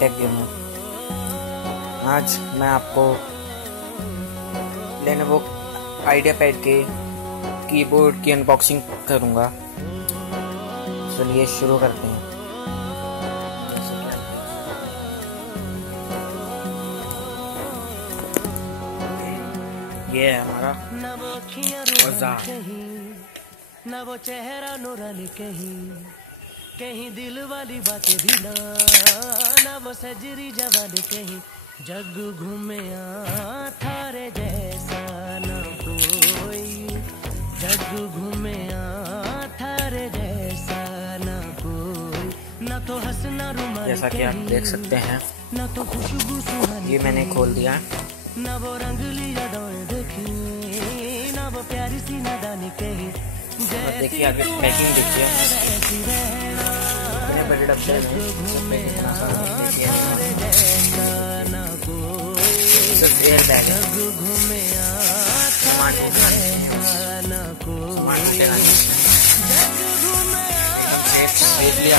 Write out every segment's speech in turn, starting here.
Take gamer. आज मैं आपको लेनोवो आइडियापैड के कीबोर्ड की अनबॉक्सिंग करूंगा। चलिए शुरू करते हैं। ये है हमारा औजार। न वो चेहरा नूरानी कहीं दिल वाली बातें भी ना वो सजरी जवानी कहीं जग घूमे थारे जैसा न कोई, जग घूमे थारे जैसा न कोई, न तो हंसना रुमाल जैसा कि आप देख सकते हैं, न तो खुशबू सुहानी, ये मैंने खोल दिया। न वो रंगली यादें देखी, न वो प्यारी सी नादानी कहीं। देखिए आगे पैकिंग देखिए, इतने बड़े डब्बे में सिर्फ एयर बैग है। देख लिया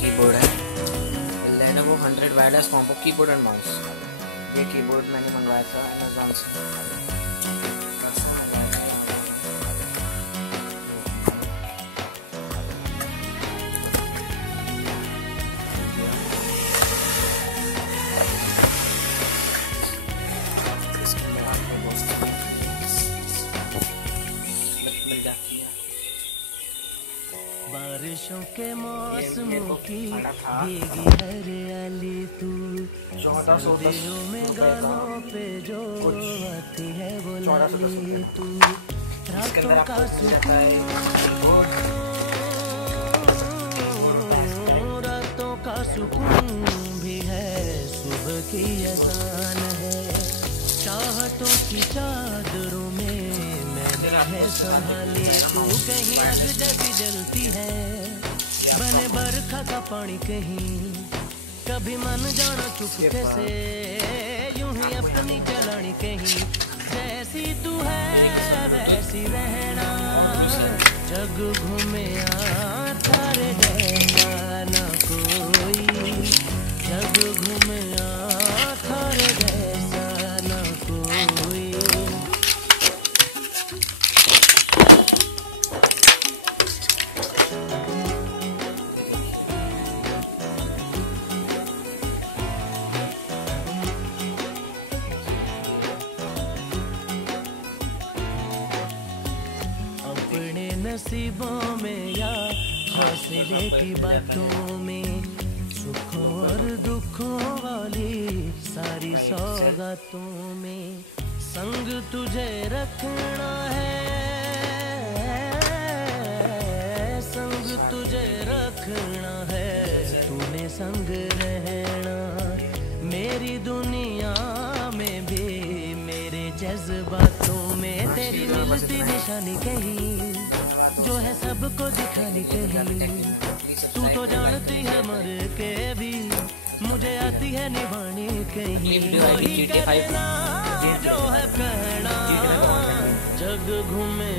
कीबोर्ड है Lenovo 100 wireless combo keyboard and mouse. ये कीबोर्ड मैंने मंगवाया था अमेज़न से। बारिशों के मौसमों की भीगी हरियाली तू, सर्दियों में गालों पे जो आती है वो लाली तू, रातों का सुकून, रातों का सुकून भी है, सुबह की अज़ान है, चाहतों की चादरों में है संभाली तू, कहीं आग जैसी जलती है, बने बरखा का पानी कहीं, कभी मन जाना चुपके से, यूं ही अपनी चलानी कहीं, जैसी तू है वैसी रहना, जग घूमे थारे जैसा न कोई, जग घूमे थारे जैसा न कोई। नसीबों में या हौसले की बातों में, सुखों और दुखों वाली सारी सौगातों में, संग तुझे रखना है, संग तुझे रखना है, तूने संग रहना, मेरी दुनिया में भी मेरे जज्बातों में, तेरी मिलती निशानी कहीं जो है सबको दिखानी कहीं, तू तो जानती है मर के भी मुझे आती है निभानी कहीं, वही कहना जो है कहना, जग घूमे